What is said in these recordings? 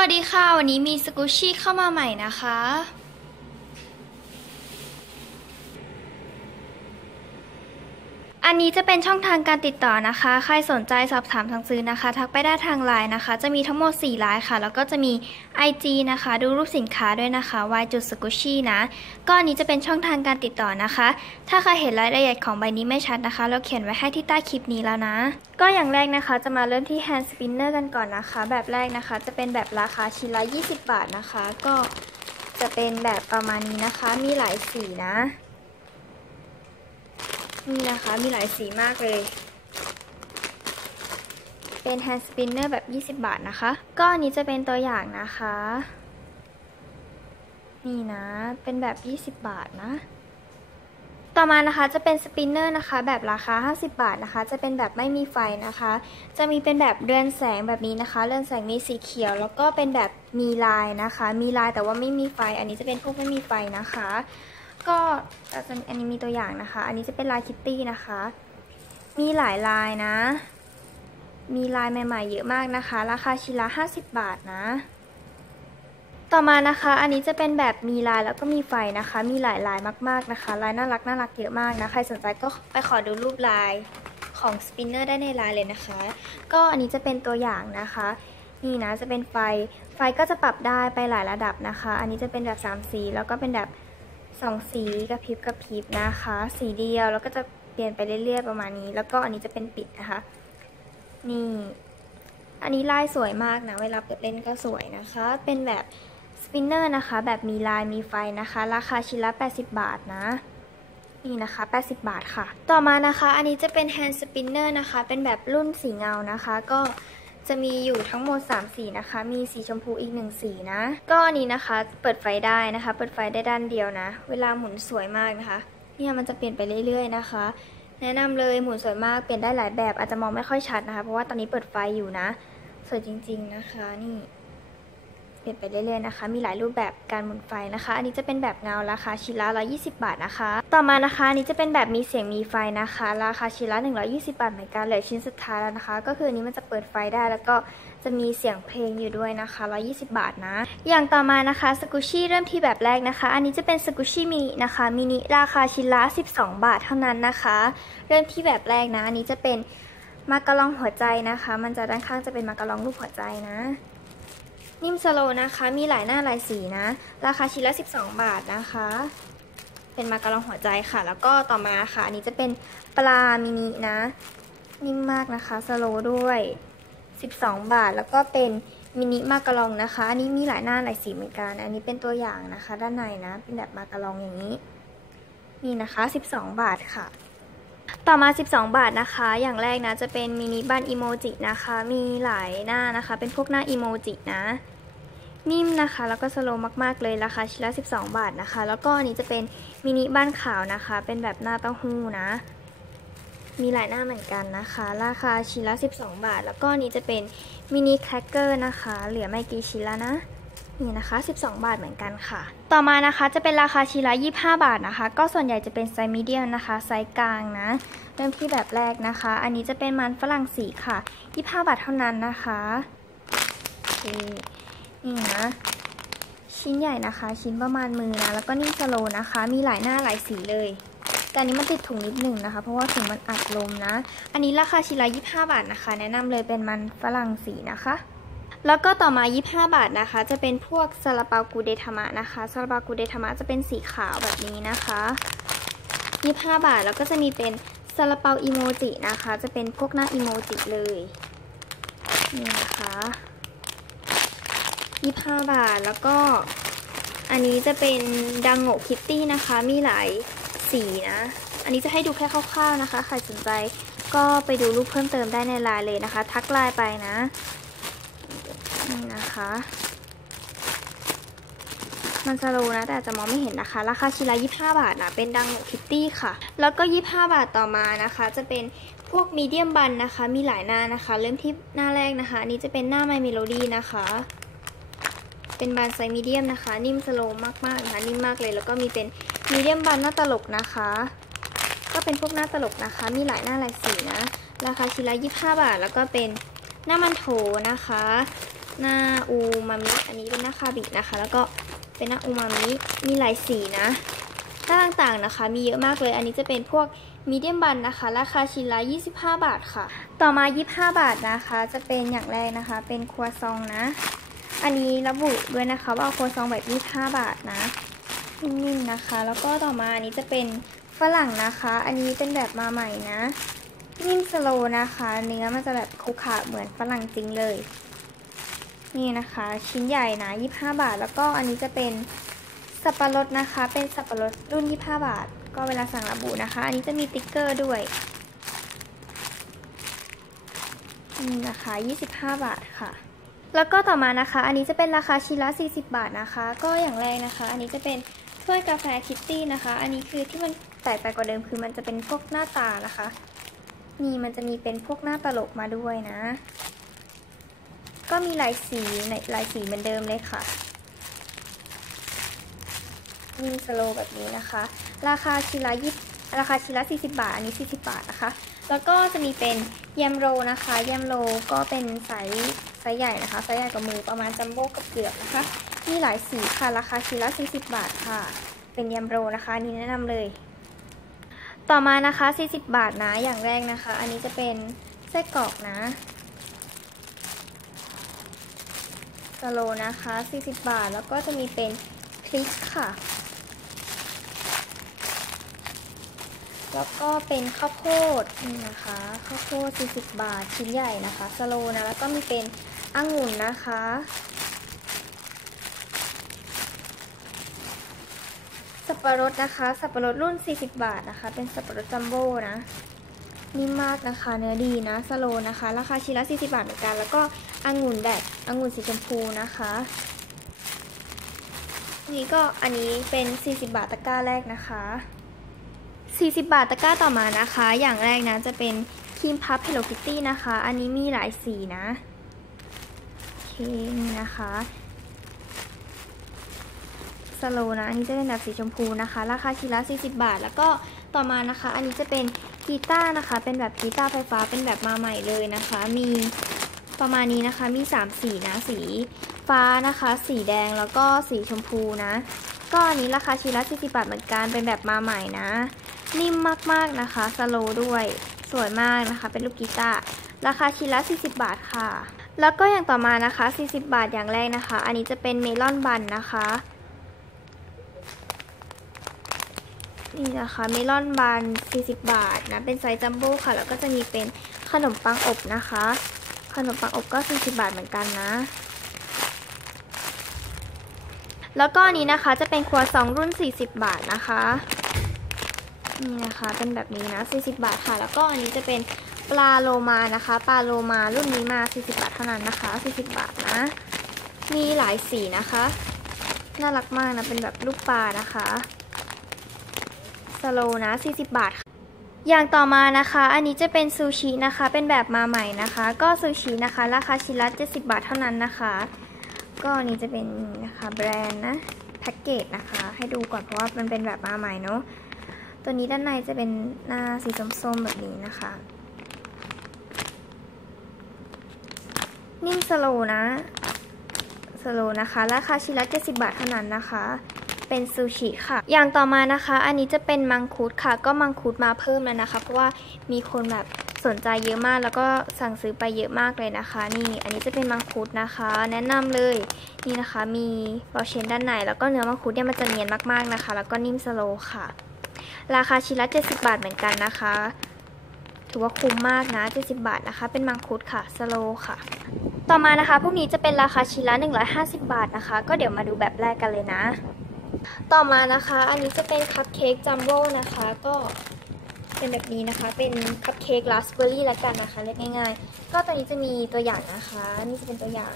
วัสดีค่ะ วันนี้มีสกูชี่เข้ามาใหม่นะคะ อันนี้จะเป็นช่องทางการติดต่อนะคะ ใครสนใจสอบถามทางซื้อนะคะ ทักไปได้ทางไลน์นะคะ จะมีทั้งหมด4ไลน์ค่ะ แล้วก็จะมี IG นะคะ ดูรูปสินค้าด้วยนะคะ y จุดสกุชี่นะ ก็อันนี้จะเป็นช่องทางการติดต่อนะคะ ถ้าใครเห็นรายละเอียดของใบนี้ไม่ชัดนะคะ เราเขียนไว้ให้ที่ใต้คลิปนี้แล้วนะ ก็อย่างแรกนะคะ จะมาเริ่มที่ hand spinner กันก่อนนะคะ แบบแรกนะคะ จะเป็นแบบราคาชิ้นละ 20 บาทนะคะ ก็จะเป็นแบบประมาณนี้นะคะ มีหลายสีนะ นี่นะคะ มีหลายสีมากเลย เป็น hand spinner แบบ 20 บาทนะคะ ก็อันนี้จะเป็นตัวอย่างนะคะ นี่นะ เป็นแบบ 20 บาทนะ ต่อมานะคะจะเป็นสปินเนอร์นะคะ แบบราคา 50 บาทนะคะ จะเป็นแบบไม่มีไฟนะคะ จะมีเป็นแบบเรือนแสงแบบนี้นะคะ เรือนแสงมีสีเขียว แล้วก็เป็นแบบมีลายนะคะ มีลายแต่ว่าไม่มีไฟ อันนี้จะเป็นพวกไม่มีไฟนะคะ ก็อันนี้มีตัวอย่างนะคะ อันนี้จะเป็นลายคิตตี้นะคะ มีหลายลายนะ มีลายใหม่ๆ เยอะมากนะคะ ราคาชิ้นละ50 บาทนะ ต่อมานะคะ อันนี้จะเป็นแบบมีลายแล้วก็มีไฟนะคะ มีหลายลายมากๆนะคะ ลายน่ารักน่ารักเยอะมากนะ ใครสนใจก็ไปขอดูรูปลายของสปินเนอร์ได้ในไลน์เลยนะคะ ก็อันนี้จะเป็นตัวอย่างนะคะ นี่นะจะเป็นไฟ ไฟก็จะปรับได้ไปหลายระดับนะคะ อันนี้จะเป็นแบบ3สีแล้วก็เป็นแบบ สองสีกระพริบกระพริบนะคะ สีเดียวแล้วก็จะเปลี่ยนไปเรื่อยๆประมาณนี้ แล้วก็อันนี้จะเป็นปิดนะคะ นี่ อันนี้ลายสวยมากนะ เวลาเปิดเล่นก็สวยนะคะ เป็นแบบสปินเนอร์นะคะ แบบมีลายมีไฟนะคะ ราคาชิ้นละ 80 บาทนะนี่นะคะ 80 บาทค่ะ ต่อมานะคะ อันนี้จะเป็นแฮนด์สปินเนอร์นะคะ เป็นแบบรุ่นสีเงานะคะ ก็ จะมีอยู่ทั้งหมด 3 สีนะคะ มีสีชมพูอีก 1 สีนะ ก็อันนี้นะคะ เปิดไฟได้นะคะ เปิดไฟได้ด้านเดียวนะ เวลาหมุนสวยมากนะคะ เนี่ยมันจะเปลี่ยนไปเรื่อย ๆ นะคะ แนะนำเลยหมุนสวยมาก เปลี่ยนได้หลายแบบ อาจจะมองไม่ค่อยชัดนะคะ เพราะว่าตอนนี้เปิดไฟอยู่นะ สวยจริง ๆ นะคะ นี่ ลี่ยนไปเรื่อยๆนะคะ มีหลายรูปแบบการหมุนไฟนะคะ อันนี้จะเป็นแบบเงาราคาชิ้นละ120 บาทนะคะ ต่อมานะคะอันนี้จะเป็นแบบมีเสียงมีไฟนะคะ ราคาชิ้นละ120 บาทเหมือนกันเหลือชิ้นสุดท้ายแล้วนะคะ ก็คืออันนี้มันจะเปิดไฟได้แล้วก็จะมีเสียงเพลงอยู่ด้วยนะคะ120 บาทนะ อย่างต่อมานะคะสกุชี่เริ่มที่แบบแรกนะคะ อันนี้จะเป็นสกุชี่มินินะคะมินิราคาชิ้นละ12 บาทเท่านั้นนะคะ เริ่มที่แบบแรกนะ อันนี้จะเป็นมากระลองหัวใจนะคะ มันจะด้านข้างจะเป็นมากระลองรูปหัวใจนะ นิ่มสโลนะคะ มีหลายหน้าหลายสีนะ ราคาชิ้นละ 12 บาทนะคะ เป็นมากระลองหัวใจค่ะ แล้วก็ต่อมาค่ะ อันนี้จะเป็นปลามินินะ นิ่มมากนะคะสโลด้วย 12 บาท แล้วก็เป็นมินิมากระลองนะคะ อันนี้มีหลายหน้าหลายสีเหมือนกัน อันนี้เป็นตัวอย่างนะคะ ด้านในนะ เป็นแบบมากระลองอย่างนี้ นี่นะคะ 12 บาทค่ะ ต่อมา 12 บาทนะคะ อย่างแรกนะจะเป็นมินิบันอีโมจินะคะ มีหลายหน้านะคะ เป็นพวกหน้าอีโมจินะ นิ่มนะคะ แล้วก็สโลมากๆเลยราคาชิ้นละ12 บาทนะคะ แล้วก็อันนี้จะเป็นมินิบ้านขาวนะคะ เป็นแบบหน้าเต้าหู้นะ มีหลายหน้าเหมือนกันนะคะ ราคาชิ้นละ12 บาท แล้วก็อันนี้จะเป็นมินิแครกเกอร์นะคะ เหลือไม่กี่ชิ้นแล้วนะ นี่นะคะ 12 บาทเหมือนกันค่ะ ต่อมานะคะจะเป็นราคาชิ้นละ25 บาทนะคะ ก็ส่วนใหญ่จะเป็นไซส์มีเดียมนะคะ ไซส์กลางนะ เริ่มที่แบบแรกนะคะ อันนี้จะเป็นมันฝรั่งสีค่ะ 25 บาทเท่านั้นนะคะโอเคนี่นะชิ้นใหญ่นะคะ ชิ้นประมาณมือนะ แล้วก็นิ่มสโลนะคะ มีหลายหน้าหลายสีเลยแต่อันนี้มันติดถุงนิดหนึ่งนะคะ เพราะว่าถุงมันอัดลมนะ อันนี้ราคาชิ้นละ25 บาทนะคะ แนะนำเลยเป็นมันฝรั่งสีนะคะ แล้วก็ต่อมา 25 บาทนะคะ จะเป็นพวกซาลาเปากูเดทามะนะคะซาลาเปากูเดทามะจะเป็นสีขาวแบบนี้นะคะ25 บาทแล้วก็จะมีเป็นซาลาเปาอีโมจินะคะ จะเป็นพวกหน้าอีโมจิเลยนี่นะคะ25 บาทแล้วก็อันนี้จะเป็นดังโงคิตตี้นะคะ มีหลายสีนะ อันนี้จะให้ดูแค่คร่าวๆนะคะ ใครสนใจก็ไปดูรูปเพิ่มเติมได้ในไลน์เลยนะคะ ทักไลน์ไปนะ นี่นะคะ มันสโลนะแต่จะมองไม่เห็นนะคะ ราคาชิ้นละ25 บาทนะเป็นดังโงคิตตี้ค่ะ แล้วก็ 25 บาทต่อมานะคะ จะเป็นพวกมีเดียมบันนะคะ มีหลายหน้านะคะ เริ่มที่หน้าแรกนะคะ นี้จะเป็นหน้าไมเมโลดี้นะคะ เป็นบันไซมีเดียมนะคะ นิ่มสโลมากๆนะคะ นิ่มมากเลย แล้วก็มีเป็นมีเดียมบันหน้าตลกนะคะ ก็เป็นพวกหน้าตลกนะคะ มีหลายหน้าหลายสีนะ ราคาชิ้นละ25 บาท แล้วก็เป็นหน้ามันโถนะคะ หน้าอูมามิ อันนี้เป็นหน้าคาบินะคะ แล้วก็เป็นหน้าอูมามิ มีหลายสีนะหน้าต่างๆนะคะ มีเยอะมากเลย อันนี้จะเป็นพวกมีเดียมบันนะคะ ราคาชิ้นละ 25 บาทค่ะ ต่อมา 25 บาทนะคะ จะเป็นอย่างแรกนะคะ เป็นครัวซองนะ อันนี้ระบุด้วยนะคะว่าครัวซองแบบ 25 บาทนะ นิ่มๆนะคะ แล้วก็ต่อมาอันนี้จะเป็นฝรั่งนะคะ อันนี้เป็นแบบมาใหม่นะนิ่มสโลนะคะ เนื้อมันจะแบบคุกขาเหมือนฝรั่งจริงเลย นี่นะคะ ชิ้นใหญ่นะ25 บาท แล้วก็อันนี้จะเป็นสับปะรดนะคะ เป็นสับปะรดรุ่น 25 บาท ก็เวลาสั่งระบุนะคะ อันนี้จะมีติ๊กเกอร์ด้วยนี่นะคะ 25 บาทค่ะ แล้วก็ต่อมานะคะ อันนี้จะเป็นราคาชิ้นละ 40 บาทนะคะ ก็อย่างแรกนะคะ อันนี้จะเป็นถ้วยกาแฟคิตตี้นะคะ อันนี้คือที่มันแตกไปกว่าเดิมคือมันจะเป็นพวกหน้าตานะคะ นี่มันจะมีเป็นพวกหน้าตลกมาด้วยนะ ก็มีลายสีในลายสีเหมือนเดิมเลยค่ะนิ่มสโลแบบนี้นะคะ ราคาชิ้นละยี่ราคาชิ้นละ 40 บาท อันนี้ 40 บาทนะคะ แล้วก็จะมีเป็นแยมโรนะคะแยมโรก็เป็นไซส์ไซส์ใหญ่นะคะไซส์ใหญ่กว่ามือประมาณจัมโบ้กับเกือบนะคะ มีหลายสีค่ะ ราคาชิ้นละ 40 บาทค่ะ เป็นแยมโรนะคะนนี้แนะนำเลย ต่อมานะคะ 40 บาทนะ อย่างแรกนะคะ อันนี้จะเป็นไส้กรอกนะ สโลนะคะ 40 บาท แล้วก็จะมีเป็นคลิกค่ะ แล้วก็เป็นข้าวโพดนี่นะคะ ข้าวโพด 40 บาท ชิ้นใหญ่นะคะ สโลนะ แล้วก็มีเป็นองุ่นนะคะ สับปะรดนะคะ สับปะรดรุ่น 40 บาทนะคะ เป็นสับปะรดจัมโบ้นะนิ่มมากนะคะ เนื้อดีนะ สโลนะคะ ราคาชิ้นละ 40 บาทเหมือนกัน แล้วก็ องุ่นแบบองุ่นสีชมพูนะคะนี่ก็อันนี้เป็น 40 บาทตะกร้าแรกนะคะ 40 บาทตะกร้าต่อมานะคะ อย่างแรกนะจะเป็นครีมพับ Hello Kitty นะคะ อันนี้มีหลายสีนะ โอเคนี่นะคะสโลนะ อันนี้จะเป็นแบบสีชมพูนะคะ ราคาชิ้นละ40 บาท แล้วก็ต่อมานะคะ อันนี้จะเป็นกีตาร์นะคะ เป็นแบบกีตาร์ไฟฟ้า เป็นแบบมาใหม่เลยนะคะ มี ประมาณนี้นะคะมี 3 สีนะ สีฟ้านะคะ สีแดงแล้วก็สีชมพูนะ ก็อันนี้ราคาชิ้นละ40บาทเหมือนกันเป็นแบบมาใหม่นะ นิ่มมากๆนะคะสโลด้วยสวยมากนะคะ เป็นลูกกีตาร์ราคาชิ้นละ40 บาทค่ะ แล้วก็อย่างต่อมานะคะ 40 บาทอย่างแรกนะคะ อันนี้จะเป็นเมลอนบันนะคะนี่นะคะเมลอนบัน40 บาทนะ เป็นไซส์จัมโบ้ค่ะ แล้วก็จะมีเป็นขนมปังอบนะคะ นมปังอบก็40บาทเหมือนกันนะ แล้วก็นี้นะคะจะเป็นครัวซองรุ่น 40 บาทนะคะ นี่นะคะเป็นแบบนี้นะ40 บาทค่ะ แล้วก็อันนี้จะเป็นปลาโลมานะคะ ปลาโลมารุ่นนี้มา 40 บาทเท่านั้นนะคะ 40 บาทนะ มีหลายสีนะคะ น่ารักมากนะ เป็นแบบลูกปลานะคะ สโลนะ 40 บาท อย่างต่อมานะคะ อันนี้จะเป็นซูชินะคะ เป็นแบบมาใหม่นะคะ ก็ซูชินะคะ ราคาชิ้นละ70 บาทเท่านั้นนะคะ ก็อันนี้จะเป็นนะคะแบรนด์นะแพ็กเกจนะคะ ให้ดูก่อนเพราะว่ามันเป็นแบบมาใหม่เนาะ ตัวนี้ด้านในจะเป็นหน้าสีส้มๆแบบนี้นะคะ นิ่มสโลนะสโลนะคะ ราคาชิ้นละ70 บาทเท่านั้นนะคะ เป็นซูชิค่ะ อย่างต่อมานะคะ อันนี้จะเป็นมังคุดค่ะ ก็มังคุดมาเพิ่มแล้วนะคะ เพราะว่ามีคนแบบสนใจเยอะมากแล้วก็สั่งซื้อไปเยอะมากเลยนะคะ นี่อันนี้จะเป็นมังคุดนะคะ แนะนำเลยนี่นะคะมีบลเชนด้านในแล้วก็เนื้อมังคุดเนี่ยมันจะเนียนมากๆนะคะ แล้วก็นิ่มสโลค่ะ ราคาชิ้นละ70 บาทเหมือนกันนะคะ ถือว่าคุ้มมากนะ 70 บาทนะคะ เป็นมังคุดค่ะสโลค่ะ ต่อมานะคะพวกนี้จะเป็นราคาชิ้นละ150 บาทนะคะ ก็เดี๋ยวมาดูแบบแรกกันเลยนะ ต่อมานะคะ อันนี้จะเป็นคัพเค้กจัมโบ้นะคะ ก็เป็นแบบนี้นะคะ เป็นคัพเค้กราสเบอร์รี่ละกันนะคะเรียกง่าย ๆ ก็ตัวนี้จะมีตัวอย่างนะคะ นี่จะเป็นตัวอย่าง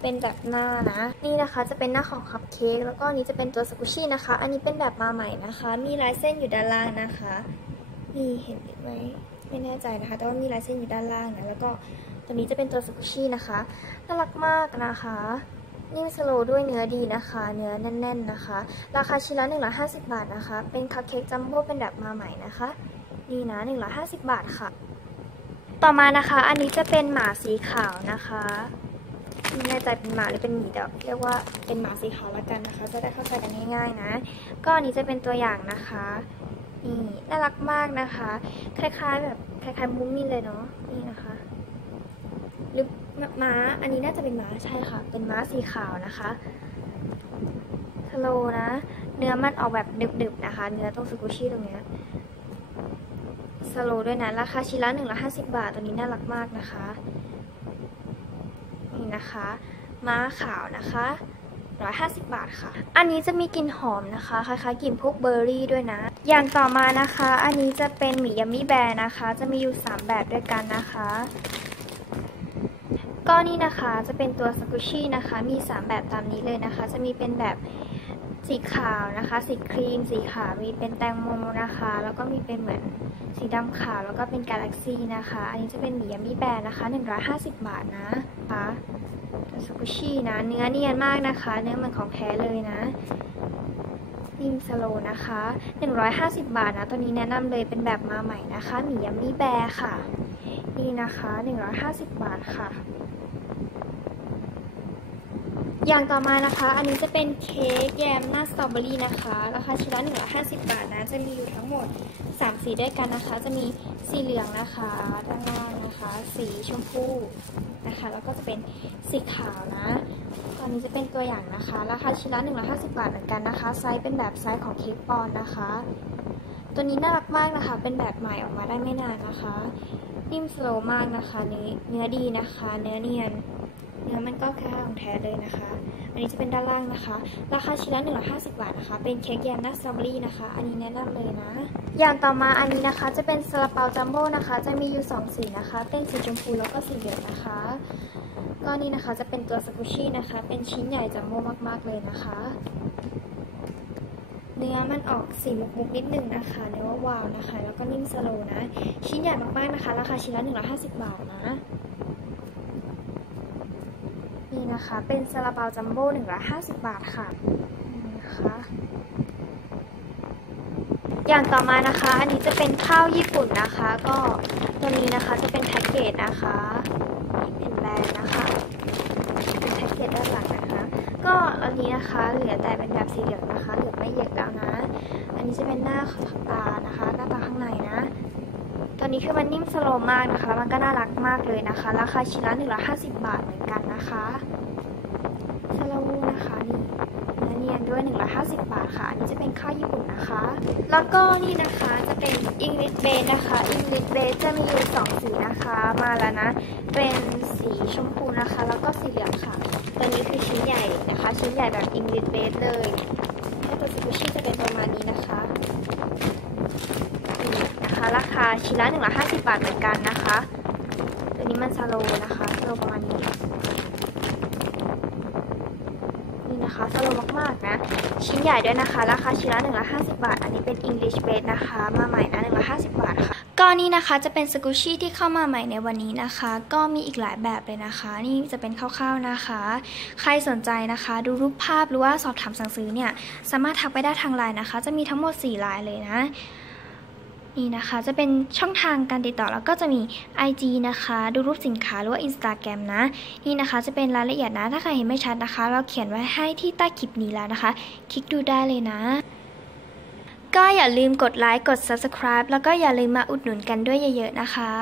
เป็นแบบหน้านะ นี่นะคะจะเป็นหน้าของคัพเค้ก แล้วก็นนี้จะเป็นตัวสกุชี่นะคะ อันนี้เป็นแบบมาใหม่นะคะ มีลายเส้นอยู่ด้านล่างนะคะ นี่เห็นไหมไม่แน่ใจนะคะ แต่ว่ามีลายเส้นอยู่ด้านล่างนะ แล้วก็ตัวนี้จะเป็นตัวสกุชี่นะคะ น่ารักมากนะคะ นิ่มสโลด้วยเนื้อดีนะคะ เนื้อแน่น ๆนะคะ ราคาชิ้นละ150 บาทนะคะ เป็นคัพเค้กจัมโบ้เป็นแบบมาใหม่นะคะนี่นะ150 บาทค่ะ ต่อมานะคะ อันนี้จะเป็นหมาสีขาวนะคะไม่แน่ใจเป็นหมาหรือเป็นหมีแต่เรียกว่าเป็นหมาสีขาวละกันนะคะ จะได้เข้าใจกันง่ายๆนะ ก็อันนี้จะเป็นตัวอย่างนะคะนี่น่ารักมากนะคะ คล้ายๆแบบคล้ายๆมุ้งมินเลยเนาะนี่นะคะ ม้า อันนี้น่าจะเป็นม้าใช่ค่ะ เป็นม้าสีขาวนะคะสโลนะ เนื้อมันออกแบบดึบๆนะคะ เนื้อตรงสกุชี่ตรงเนี้ยสโลด้วยนะ ราคาชิ้นละหนึ่งละห้าสิบบาท ตัวนี้น่ารักมากนะคะ นี่นะคะ ม้าขาวนะคะร้อยห้าสิบบาทค่ะ อันนี้จะมีกลิ่นหอมนะคะ คล้ายๆกลิ่นพวกเบอร์รี่ด้วยนะ อย่างต่อมานะคะ อันนี้จะเป็นหมี่ยัมมี่แบร์นะคะ จะมีอยู่3แบบด้วยกันนะคะ ก็นี่นะคะจะเป็นตัวสกุชี่นะคะ มี 3 แบบตามนี้เลยนะคะ จะมีเป็นแบบสีขาวนะคะ สีครีม สีขาว มีเป็นแตงโมนะคะ แล้วก็มีเป็นเหมือนสีดำขาว แล้วก็เป็นกาแล็กซี่นะคะ อันนี้จะเป็นหมี่ยัมมี่แบร์นะคะ 150 บาทนะคะตัวสกุชี่นะ เนื้อเนียนมากนะคะ เนื้อมันของแท้เลยนะนิมสโลนะคะ 150 บาทนะ ตัวนี้แนะนำเลยเป็นแบบมาใหม่นะคะ หมี่ยัมมี่แบร์ค่ะ นี่นะคะ 150 บาทค่ะ อย่างต่อมานะคะ อันนี้จะเป็นเค้กแยมหน้าสตรอเบอรี่นะคะราคาชิ้นละ150 บาทนะ จะมีอยู่ทั้งหมด 3 สีด้วยกันนะคะ จะมีสีเหลืองนะคะด้านล่างนะคะ สีชมพูนะคะ แล้วก็จะเป็นสีขาวนะตอนนี้จะเป็นตัวอย่างนะคะ ราคาชิ้นละ150 บาทเหมือนกันนะคะ ไซส์เป็นแบบไซส์ของเค้กปอนนะคะ ตัวนี้น่ารักมากนะคะ เป็นแบบใหม่ออกมาได้ไม่นานนะคะ นิ่มสโลมากนะคะ เนื้อดีนะคะ เนื้อเนียน นื้อมันก็แค่ของแท้เลยนะคะ อันนี้จะเป็นด้านล่างนะคะ ราคาชิ้นละ150 บาทนะคะ เป็นเค้กแยมน้าสตรอเบอรี่นะคะ อันนี้แนะนำเลยนะ อย่างต่อมาอันนี้นะคะจะเป็นซาลาเปาจัมโบ้นะคะ จะมีอยู่ 2 สีนะคะ เป็นสีชมพูแล้วก็สีเหลืองนะคะ ก็นี่นะคะจะเป็นตัวสกุชี่นะคะ เป็นชิ้นใหญ่จัมโบ้มากๆเลยนะคะ เนื้อมันออกสีมุกๆนิดนึงนะคะ เนื้อวาวนะคะ แล้วก็นิ่มสโลนะ ชิ้นใหญ่มากๆนะคะ ราคาชิ้นละ150 บาทนะ นะคะ เป็นซาลาเปาจัมโบ้150บาทค่ะนะคะอย่างต่อมานะคะ อันนี้จะเป็นข้าวญี่ปุ่นนะคะ ก็ตัวนี้นะคะจะเป็นแพ็กเกจนะคะเป็นแบรนด์นะคะ เป็นแพ็กเกจด้านหลังนะคะ ก็อันนี้นะคะเหลือแต่เป็นแบบสีเหลืองนะคะ เหลือไม่เหย็ดแล้วนะ อันนี้จะเป็นหน้าตานะคะ หน้าตาข้างในนะ นี้คือมันนิ่มสโลมากนะคะ มันก็น่ารักมากเลยนะคะ ราคาชิ้นละ150 บาทเหมือนกันนะคะสโลว์นะคะนี่เนื้อเนียนด้วย 150 บาทค่ะ อันนี้จะเป็นข้าวญี่ปุ่นนะคะ แล้วก็นี่นะคะจะเป็นอิงลิชเบสนะคะอิงลิชเบสจะมีอยู่2สีนะคะ มาแล้วนะ เป็นสีชมพูนะคะ แล้วก็สีเหลืองค่ะ ตัวนี้คือชิ้นใหญ่นะคะ ชิ้นใหญ่แบบอิงลิชเบสเลยถ้าตัวสกูชี่จะเป็นประมาณนี้นะคะ ราคาชิ้นละ150 บาทเหมือนกันนะคะ ตัวนี้มันซาโลนะคะซาโลประมาณนี้ นี่นะคะสโลว์มากๆนะ ชิ้นใหญ่ด้วยนะคะ ราคาชิ้นละ150 บาท อันนี้เป็น English Base นะคะ มาใหม่นะ150 บาทค่ะก็นี่นะคะจะเป็นสกูชี่ที่เข้ามาใหม่ในวันนี้นะคะ ก็มีอีกหลายแบบเลยนะคะ นี่จะเป็นคร่าวๆนะคะ ใครสนใจนะคะ ดูรูปภาพหรือว่าสอบถามสั่งซื้อเนี่ย สามารถทักไปได้ทางไลน์นะคะ จะมีทั้งหมด 4 ลายเลยนะ นี่นะคะจะเป็นช่องทางการติดต่อแล้วก็จะมี IG นะคะ ดูรูปสินค้าหรือว่า Instagram นะ นี่นะคะจะเป็นรายละเอียดนะ ถ้าใครเห็นไม่ชัดนะคะ เราเขียนไว้ให้ที่ใต้คลิปนี้แล้วนะคะ คลิกดูได้เลยนะก็อย่าลืมกดไลค์ กด Subscribe แล้วก็อย่าลืมมาอุดหนุนกันด้วยเยอะๆนะคะ